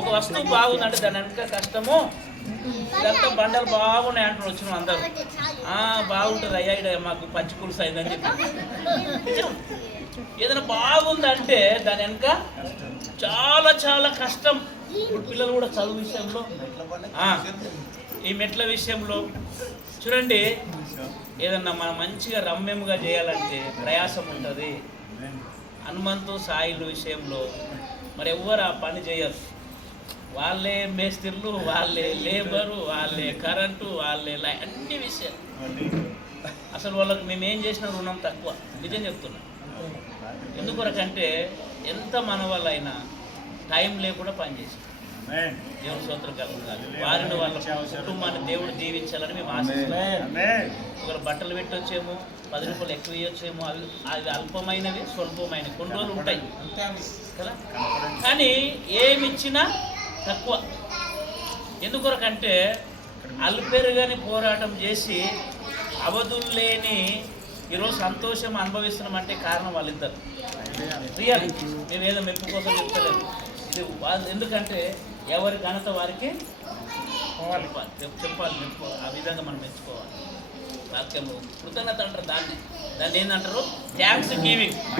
ఒక వస్తువు బాగుందంటే దాని వెనక కష్టము. ఇదంతా బండలు బాగున్నాయి అంటారు వచ్చిన అందరూ. బాగుంటుంది అయ్యా ఇక్కడ మాకు పచ్చి పులుసు అయిందని చెప్పి. నిజం, ఏదైనా బాగుందంటే దాని వెనక చాలా చాలా కష్టం. ఇప్పుడు పిల్లలు కూడా చదువు విషయంలో, ఈ మెట్ల విషయంలో చూడండి, ఏదన్నా మనం మంచిగా రమ్యముగా చేయాలంటే ప్రయాసం ఉంటుంది. హనుమంతు సాయిల విషయంలో మరి ఎవ్వరు ఆ పని చేయరు. వాళ్ళే మేస్త్రీలు, వాళ్ళే లేబరు, వాళ్ళే కరెంటు, వాళ్ళే అన్ని విషయాలు. అసలు వాళ్ళకి మేమేం చేసిన రుణం తక్కువ. నిజం చెప్తున్నా. ఎందుకొరకంటే ఎంత మన వల్ల అయినా టైం లేకుండా పనిచేసి దేవుడు స్తోత్రం కలుగుతారు. వారిని వాళ్ళ కుటుంబాన్ని దేవుడు దీవించాలని మేము ఆశిస్తున్నాం. ఒకరు బట్టలు పెట్టొచ్చేమో, 10 రూపాయలు ఎక్కువ ఇవ్వచ్చేమో, అవి అల్పమైనవి, స్వల్పమైనవి, కొన్ని రోజులు ఉంటాయి కదా. కానీ ఏమిచ్చినా తక్కువ. ఎందుకొరకంటే అల్పెరుగని పోరాటం చేసి అవధులు లేని ఈరోజు సంతోషం అనుభవిస్తున్నామంటే కారణం వాళ్ళిద్దరు. రియల్, మేమేదో మెప్పు కోసం చెప్తలేదు. ఇది ఎందుకంటే ఎవరి ఘనత వారికి చెప్పాలి, మెచ్చుకోవాలి. ఆ విధంగా మనం మెచ్చుకోవాలి. వాక్యము కృతజ్ఞత అంటారు. దాన్ని ఏంటంటారు? Thanks giving.